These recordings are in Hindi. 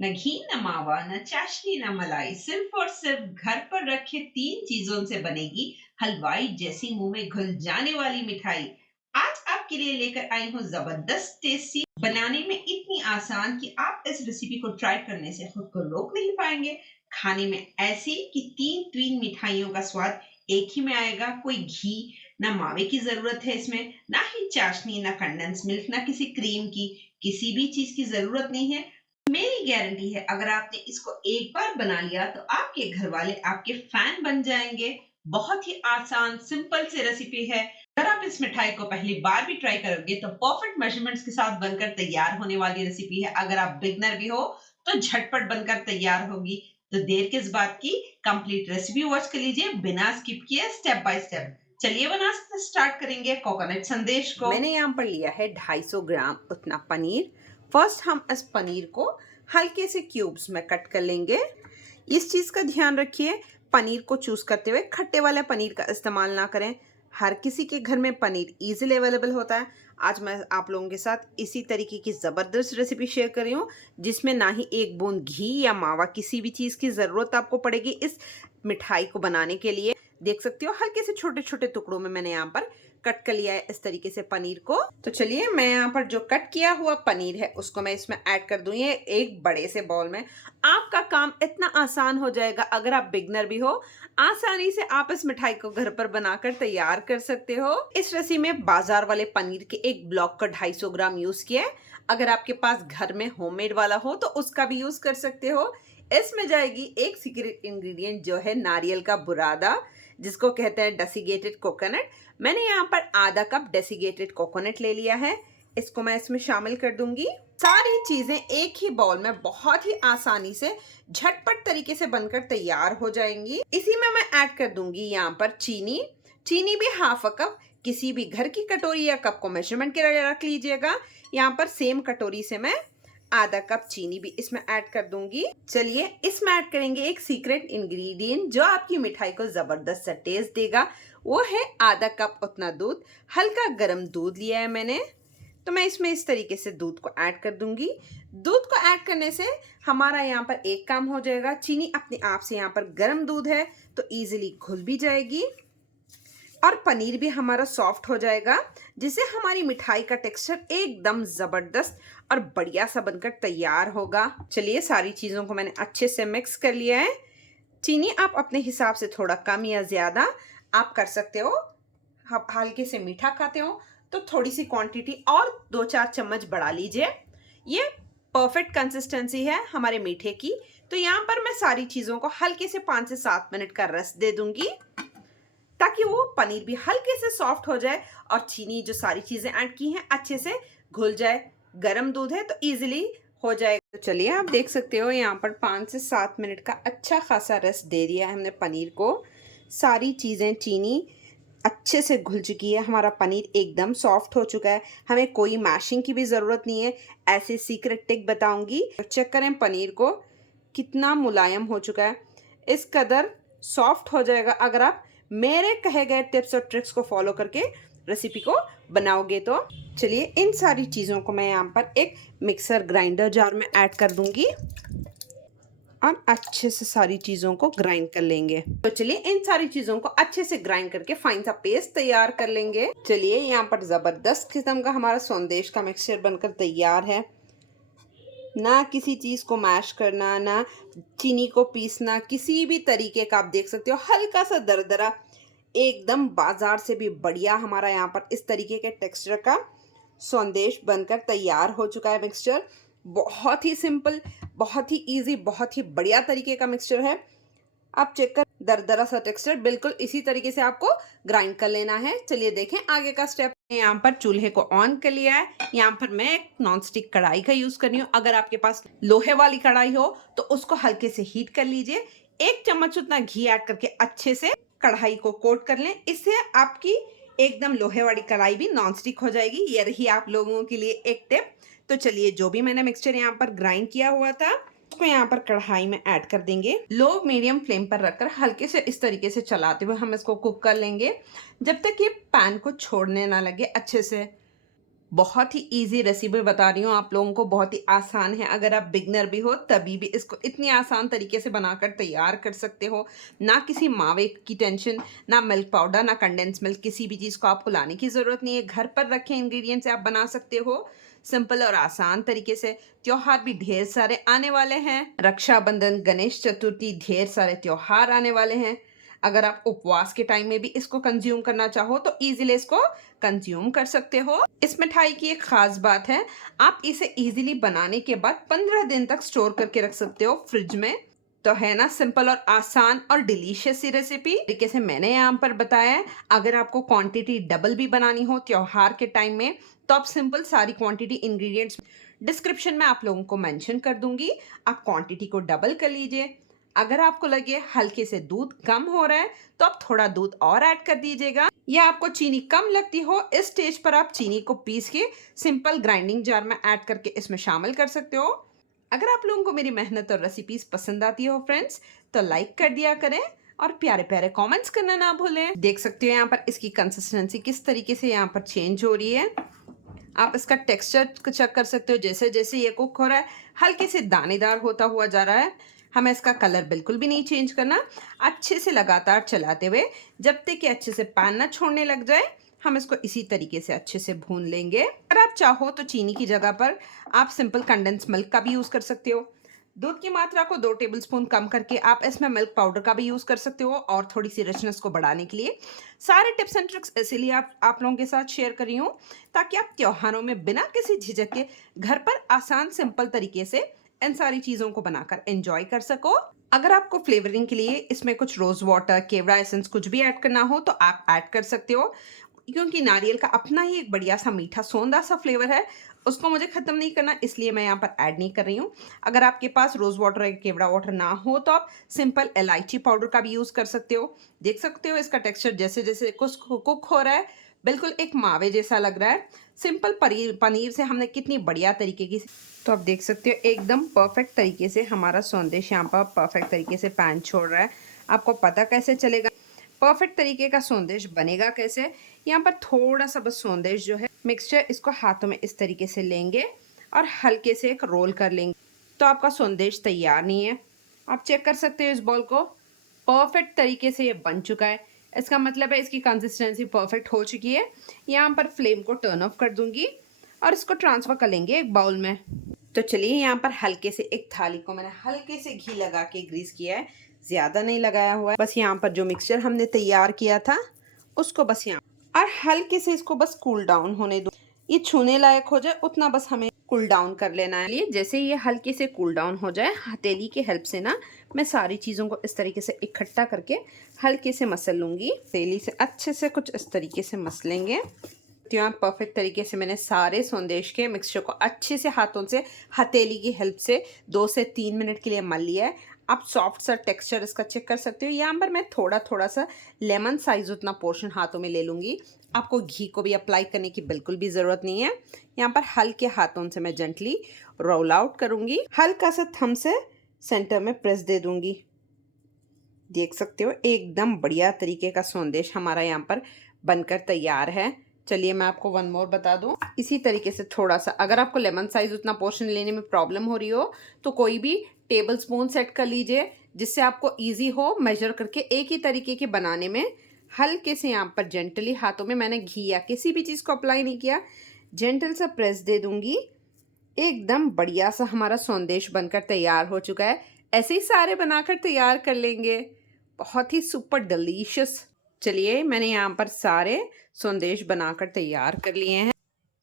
न घी न मावा न चाशनी न मलाई, सिर्फ और सिर्फ घर पर रखे 3 चीजों से बनेगी हलवाई जैसी मुंह में घुल जाने वाली मिठाई। आज आपके लिए लेकर आई हूँ जबरदस्त टेस्टी, बनाने में इतनी आसान कि आप इस रेसिपी को ट्राई करने से खुद को रोक नहीं पाएंगे। खाने में ऐसी कि 3 मिठाइयों का स्वाद एक ही में आएगा। कोई घी ना मावे की जरूरत है इसमें, ना ही चाशनी, ना कंडेंस मिल्क, ना किसी क्रीम की, किसी भी चीज की जरूरत नहीं है। मेरी गारंटी है अगर आपने इसको एक बार बना लिया तो आपके घर वाले आपके फैन बन जाएंगे। बहुत ही आसान सिंपल सी रेसिपी है। अगर आप इस मिठाई को पहली बार भी ट्राई करोगे तो परफेक्ट मेजरमेंट्स के साथ बनकर तैयार होने वाली रेसिपी है। अगर आप बिगनर भी हो तो झटपट बनकर तैयार होगी। तो देर किस बात की, कंप्लीट रेसिपी वॉच कर लीजिए बिना स्किप किए, स्टेप बाय स्टेप। चलिए बनाना स्टार्ट करेंगे कोकोनट संदेश को। मैंने यहाँ पर लिया है 250 ग्राम उतना पनीर। फर्स्ट हम इस पनीर को हल्के से क्यूब्स में कट कर लेंगे। इस चीज़ का ध्यान रखिए, पनीर को चूज़ करते हुए खट्टे वाले पनीर का इस्तेमाल ना करें। हर किसी के घर में पनीर इजीली अवेलेबल होता है। आज मैं आप लोगों के साथ इसी तरीके की ज़बरदस्त रेसिपी शेयर कर रही हूँ जिसमें ना ही एक बूंद घी या मावा किसी भी चीज़ की ज़रूरत आपको पड़ेगी इस मिठाई को बनाने के लिए। देख सकते हो हल्के से छोटे छोटे टुकड़ों में मैंने यहाँ पर कट कर लिया है इस तरीके से पनीर को। तो चलिए मैं यहाँ पर जो कट किया हुआ पनीर है उसको मैं इसमें ऐड कर दूँ ये एक बड़े से बाउल में। आपका काम इतना आसान हो जाएगा, अगर आप बिगनर भी हो आसानी से आप इस मिठाई को घर पर बनाकर तैयार कर सकते हो। इस रेसिपी में बाजार वाले पनीर के एक ब्लॉक का 250 ग्राम यूज किया है। अगर आपके पास घर में होममेड वाला हो तो उसका भी यूज कर सकते हो। इसमें जाएगी एक सीक्रेट इंग्रेडिएंट जो है नारियल का बुरादा, जिसको कहते हैं डेसिकेटेड कोकोनट। मैंने यहाँ पर आधा कप डेसिकेटेड कोकोनट ले लिया है, इसको मैं इसमें शामिल कर दूंगी। सारी चीजें एक ही बाउल में बहुत ही आसानी से झटपट तरीके से बनकर तैयार हो जाएंगी। इसी में मैं ऐड कर दूंगी यहाँ पर चीनी। चीनी भी हाफ अ कप, किसी भी घर की कटोरी या कप को मेजरमेंट के लिए रख लीजिएगा। यहाँ पर सेम कटोरी से मैं आधा कप चीनी भी इसमें ऐड कर दूंगी। चलिए इसमें ऐड करेंगे एक सीक्रेट इंग्रेडिएंट जो आपकी मिठाई को जबरदस्त सा टेस्ट देगा, वो है आधा कप उतना दूध। हल्का गर्म दूध लिया है मैंने, तो मैं इसमें इस तरीके से दूध को ऐड कर दूंगी। दूध को ऐड करने से हमारा यहाँ पर एक काम हो जाएगा, चीनी अपने आप से यहाँ पर गर्म दूध है तो इजीली घुल भी जाएगी और पनीर भी हमारा सॉफ्ट हो जाएगा, जिससे हमारी मिठाई का टेक्सचर एकदम जबरदस्त और बढ़िया सा बनकर तैयार होगा। चलिए सारी चीज़ों को मैंने अच्छे से मिक्स कर लिया है। चीनी आप अपने हिसाब से थोड़ा कम या ज़्यादा आप कर सकते हो। आप हल्के से मीठा खाते हो तो थोड़ी सी क्वांटिटी और 2-4 चम्मच बढ़ा लीजिए। ये परफेक्ट कंसिस्टेंसी है हमारे मीठे की। तो यहाँ पर मैं सारी चीज़ों को हल्के से 5 से 7 मिनट का रेस्ट दे दूंगी ताकि वो पनीर भी हल्के से सॉफ्ट हो जाए और चीनी जो सारी चीज़ें ऐड की हैं अच्छे से घुल जाए। गरम दूध है तो इजीली हो जाएगा। तो चलिए आप देख सकते हो यहाँ पर 5 से 7 मिनट का अच्छा खासा रेस्ट दे दिया है हमने पनीर को। सारी चीज़ें चीनी अच्छे से घुल चुकी है, हमारा पनीर एकदम सॉफ्ट हो चुका है। हमें कोई मैशिंग की भी ज़रूरत नहीं है। ऐसे सीक्रेट टिक बताऊंगी, चेक करें पनीर को कितना मुलायम हो चुका है, इस कदर सॉफ्ट हो जाएगा अगर आप मेरे कहे गए टिप्स और ट्रिक्स को फॉलो करके रेसिपी को बनाओगे तो। चलिए इन सारी चीज़ों को मैं यहाँ पर एक मिक्सर ग्राइंडर जार में ऐड कर दूंगी और अच्छे से सारी चीज़ों को ग्राइंड कर लेंगे। तो चलिए इन सारी चीज़ों को अच्छे से ग्राइंड करके फाइन सा पेस्ट तैयार कर लेंगे। चलिए यहाँ पर ज़बरदस्त किस्म का हमारा संदेश का मिक्सचर बनकर तैयार है। ना किसी चीज़ को मैश करना, ना चीनी को पीसना, किसी भी तरीके का। आप देख सकते हो हल्का सा दरदरा, एकदम बाजार से भी बढ़िया हमारा यहाँ पर इस तरीके के टेक्सचर का संदेश बनकर तैयार हो चुका है मिक्सचर। बहुत ही सिंपल, बहुत ही इजी, बहुत ही बढ़िया तरीके का मिक्सचर है। आप चेक कर, दरदरा सा टेक्सचर, बिल्कुल इसी तरीके से आपको ग्राइंड कर लेना है। चलिए देखें आगे का स्टेप। यहाँ पर चूल्हे को ऑन कर लिया है। यहाँ पर मैं एक नॉन स्टिक कढ़ाई का यूज कर रही हूँ। अगर आपके पास लोहे वाली कढ़ाई हो तो उसको हल्के से हीट कर लीजिए। 1 चम्मच उतना घी ऐड करके अच्छे से कढ़ाई को कोट कर लें, इससे आपकी एकदम लोहे वाली कढ़ाई भी नॉन स्टिक हो जाएगी। ये रही आप लोगों के लिए एक टिप। तो चलिए जो भी मैंने मिक्सचर यहाँ पर ग्राइंड किया हुआ था उसको यहाँ पर कढ़ाई में ऐड कर देंगे। लो मीडियम फ्लेम पर रखकर हल्के से इस तरीके से चलाते हुए हम इसको कुक कर लेंगे जब तक ये पैन को छोड़ने ना लगे अच्छे से। बहुत ही ईज़ी रेसिपी बता रही हूँ आप लोगों को, बहुत ही आसान है। अगर आप बिगिनर भी हो तभी भी इसको इतनी आसान तरीके से बनाकर तैयार कर सकते हो। ना किसी मावे की टेंशन, ना मिल्क पाउडर, ना कंडेंस मिल्क, किसी भी चीज़ को आपको लाने की ज़रूरत नहीं है। घर पर रखे इंग्रीडिएंट्स से आप बना सकते हो सिंपल और आसान तरीके से। त्योहार भी ढेर सारे आने वाले हैं। रक्षाबंधन, गणेश चतुर्थी, ढेर सारे त्योहार आने वाले हैं। अगर आप उपवास के टाइम में भी इसको कंज्यूम करना चाहो तो इजीली इसको कंज्यूम कर सकते हो। इस मिठाई की एक खास बात है, आप इसे इजीली बनाने के बाद 15 दिन तक स्टोर करके रख सकते हो फ्रिज में। तो है ना सिंपल और आसान और डिलीशियस सी रेसिपी तरीके से मैंने यहाँ पर बताया है। अगर आपको क्वांटिटी डबल भी बनानी हो त्योहार के टाइम में, तो आप सिंपल सारी क्वांटिटी इंग्रेडिएंट्स डिस्क्रिप्शन में आप लोगों को मेंशन कर दूंगी। आप क्वांटिटी को डबल कर लीजिए। अगर आपको लगे हल्के से दूध कम हो रहा है तो आप थोड़ा दूध और ऐड कर दीजिएगा, या आपको चीनी कम लगती हो इस स्टेज पर आप चीनी को पीस के सिंपल ग्राइंडिंग जार में ऐड करके इसमें शामिल कर सकते हो। अगर आप लोगों को मेरी मेहनत और रेसिपीज पसंद आती हो फ्रेंड्स, तो लाइक कर दिया करें और प्यारे प्यारे कमेंट्स करना ना भूलें। देख सकते हो यहाँ पर इसकी कंसिस्टेंसी किस तरीके से यहाँ पर चेंज हो रही है। आप इसका टेक्सचर चेक कर सकते हो। जैसे जैसे ये कुक हो रहा है हल्के से दानेदार होता हुआ जा रहा है। हमें इसका कलर बिल्कुल भी नहीं चेंज करना। अच्छे से लगातार चलाते हुए जब तक कि अच्छे से पैन ना छोड़ने लग जाए, हम इसको इसी तरीके से अच्छे से भून लेंगे। अगर आप चाहो तो चीनी की जगह पर आप सिंपल कंडेंस मिल्क का भी यूज़ कर सकते हो। दूध की मात्रा को 2 टेबलस्पून कम करके आप इसमें मिल्क पाउडर का भी यूज़ कर सकते हो और थोड़ी सी रिचनेस को बढ़ाने के लिए। सारे टिप्स एंड ट्रिक्स इसीलिए आप लोगों के साथ शेयर कर रही हूँ, ताकि आप त्योहारों में बिना किसी झिझक के घर पर आसान सिंपल तरीके से इन सारी चीज़ों को बनाकर एंजॉय कर सको। अगर आपको फ्लेवरिंग के लिए इसमें कुछ रोज़ वाटर, केवड़ा एसेंस कुछ भी ऐड करना हो तो आप ऐड कर सकते हो, क्योंकि नारियल का अपना ही एक बढ़िया सा मीठा सोंधा सा फ्लेवर है। उसको मुझे ख़त्म नहीं करना, इसलिए मैं यहाँ पर ऐड नहीं कर रही हूँ। अगर आपके पास रोज़ वाटर या केवड़ा वाटर ना हो तो आप सिंपल इलायची पाउडर का भी यूज़ कर सकते हो। देख सकते हो इसका टेक्सचर जैसे जैसे कुक हो रहा है बिल्कुल एक मावे जैसा लग रहा है। सिंपल पनीर से हमने कितनी बढ़िया तरीके की, तो आप देख सकते हो एकदम परफेक्ट तरीके से हमारा संदेश यहाँ पर परफेक्ट तरीके से पैन छोड़ रहा है। आपको पता कैसे चलेगा परफेक्ट तरीके का संदेश बनेगा कैसे? यहाँ पर थोड़ा सा बस संदेश जो है मिक्सचर, इसको हाथों में इस तरीके से लेंगे और हल्के से एक रोल कर लेंगे, तो आपका संदेश तैयार नहीं है। आप चेक कर सकते हो इस बॉल को, परफेक्ट तरीके से ये बन चुका है। इसका मतलब है इसकी कंसिस्टेंसी परफेक्ट हो चुकी है। यहाँ पर फ्लेम को टर्न ऑफ कर दूंगी और इसको ट्रांसफ़र कर लेंगे एक बाउल में। तो चलिए यहाँ पर हल्के से एक थाली को मैंने हल्के से घी लगा के ग्रीस किया है, ज़्यादा नहीं लगाया हुआ है। बस यहाँ पर जो मिक्सचर हमने तैयार किया था उसको बस यहाँ और हल्के से इसको बस कूल डाउन होने दो। ये छूने लायक हो जाए उतना बस हमें कूल डाउन कर लेना है। जैसे ये हल्के से कूल डाउन हो जाए, हथेली की हेल्प से ना मैं सारी चीज़ों को इस तरीके से इकट्ठा करके हल्के से मसल लूँगी। हथेली से अच्छे से कुछ इस तरीके से मसलेंगे। तो यहाँ परफेक्ट तरीके से मैंने सारे संदेश के मिक्सचर को अच्छे से हाथों से हथेली की हेल्प से 2 से 3 मिनट के लिए मल लिया है। आप सॉफ्ट सा टेक्सचर इसका चेक कर सकते हो। यहाँ पर मैं थोड़ा थोड़ा सा लेमन साइज उतना पोर्शन हाथों में ले लूँगी। आपको घी को भी अप्लाई करने की बिल्कुल भी ज़रूरत नहीं है। यहाँ पर हल्के हाथों से मैं जेंटली रोल आउट करूँगी, हल्का सा थंब से सेंटर में प्रेस दे दूँगी। देख सकते हो एकदम बढ़िया तरीके का संदेश हमारा यहाँ पर बनकर तैयार है। चलिए मैं आपको वन मोर बता दूं। इसी तरीके से थोड़ा सा, अगर आपको लेमन साइज उतना पोर्शन लेने में प्रॉब्लम हो रही हो तो कोई भी टेबल स्पून सेट कर लीजिए, जिससे आपको इजी हो मेजर करके एक ही तरीके के बनाने में। हल्के से यहाँ पर जेंटली हाथों में, मैंने घी या किसी भी चीज़ को अप्लाई नहीं किया, जेंटल सा प्रेस दे दूंगी। एकदम बढ़िया सा हमारा संदेश बनकर तैयार हो चुका है। ऐसे ही सारे बनाकर तैयार कर लेंगे, बहुत ही सुपर डिलीशियस। चलिए मैंने यहाँ पर सारे संदेश बनाकर तैयार कर लिए हैं।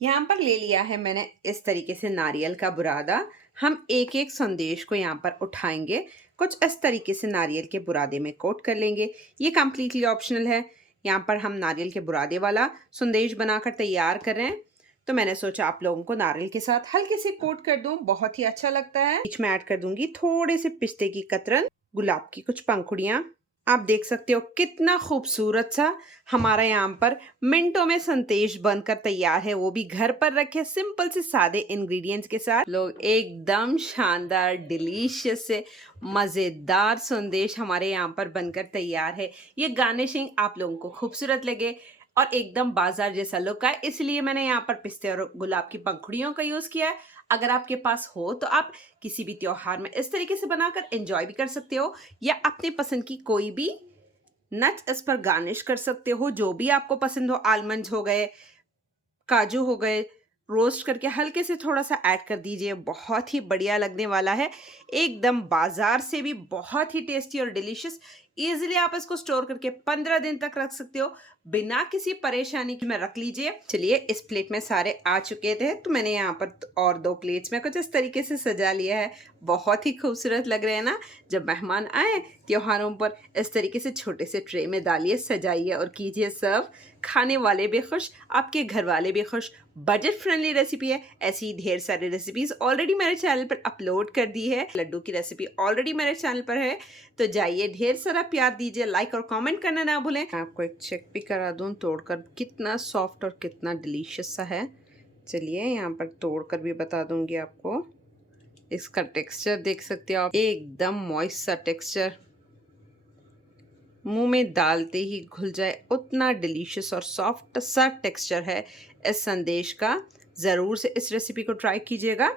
यहाँ पर ले लिया है मैंने इस तरीके से नारियल का बुरादा। हम एक एक संदेश को यहाँ पर उठाएंगे, कुछ इस तरीके से नारियल के बुरादे में कोट कर लेंगे। ये कम्प्लीटली ऑप्शनल है। यहाँ पर हम नारियल के बुरादे वाला संदेश बनाकर तैयार कर रहे हैं, तो मैंने सोचा आप लोगों को नारियल के साथ हल्के से कोट कर दूं, बहुत ही अच्छा लगता है। बीच में ऐड कर दूंगी थोड़े से पिस्ते की कतरन, गुलाब की कुछ पंखुड़ियाँ। आप देख सकते हो कितना खूबसूरत सा हमारा यहाँ पर मिनटों में संदेश बनकर तैयार है, वो भी घर पर रखे सिंपल से सादे इंग्रेडिएंट्स के साथ। लोग एकदम शानदार डिलीशियस से मज़ेदार संदेश हमारे यहाँ पर बनकर तैयार है। ये गार्निशिंग आप लोगों को खूबसूरत लगे, और एकदम बाजार जैसा लुक आए, इसलिए मैंने यहाँ पर पिस्ते और गुलाब की पंखुड़ियों का यूज किया है। अगर आपके पास हो तो आप किसी भी त्योहार में इस तरीके से बनाकर एंजॉय भी कर सकते हो, या अपनी पसंद की कोई भी नट्स इस पर गार्निश कर सकते हो, जो भी आपको पसंद हो। आलमंड्स हो गए, काजू हो गए, रोस्ट करके हल्के से थोड़ा-सा ऐड कर दीजिए, बहुत ही बढ़िया लगने वाला है। एकदम बाज़ार से भी बहुत ही टेस्टी और डिलीशियस। ईज़िली आप इसको स्टोर करके 15 दिन तक रख सकते हो, बिना किसी परेशानी के में रख लीजिए। चलिए, इस प्लेट में सारे आ चुके थे, तो मैंने यहाँ पर और 2 प्लेट्स में कुछ इस तरीके से सजा लिया है। बहुत ही खूबसूरत लग रहे हैं ना? जब मेहमान आएँ त्योहारों पर, इस तरीके से छोटे से ट्रे में डालिए, सजाइए और कीजिए सर्व। खाने वाले भी खुश, आपके घर वाले भी खुश। बजट फ्रेंडली रेसिपी है। ऐसी ढेर सारी रेसिपीज ऑलरेडी मेरे चैनल पर अपलोड कर दी है। लड्डू की रेसिपी ऑलरेडी मेरे चैनल पर है, तो जाइए, ढेर सारा प्यार दीजिए, लाइक और कमेंट करना ना भूलें। मैं आपको एक चेक भी करा दूं तोड़कर, कितना सॉफ्ट और कितना डिलीशियस सा है। चलिए, यहाँ पर तोड़कर भी बता दूंगी आपको। इसका टेक्सचर देख सकते हो आप, एकदम मॉइस्ट सा टेक्सचर, मुंह में डालते ही घुल जाए उतना डिलीशियस और सॉफ्ट सा टेक्सचर है इस संदेश का। ज़रूर से इस रेसिपी को ट्राई कीजिएगा।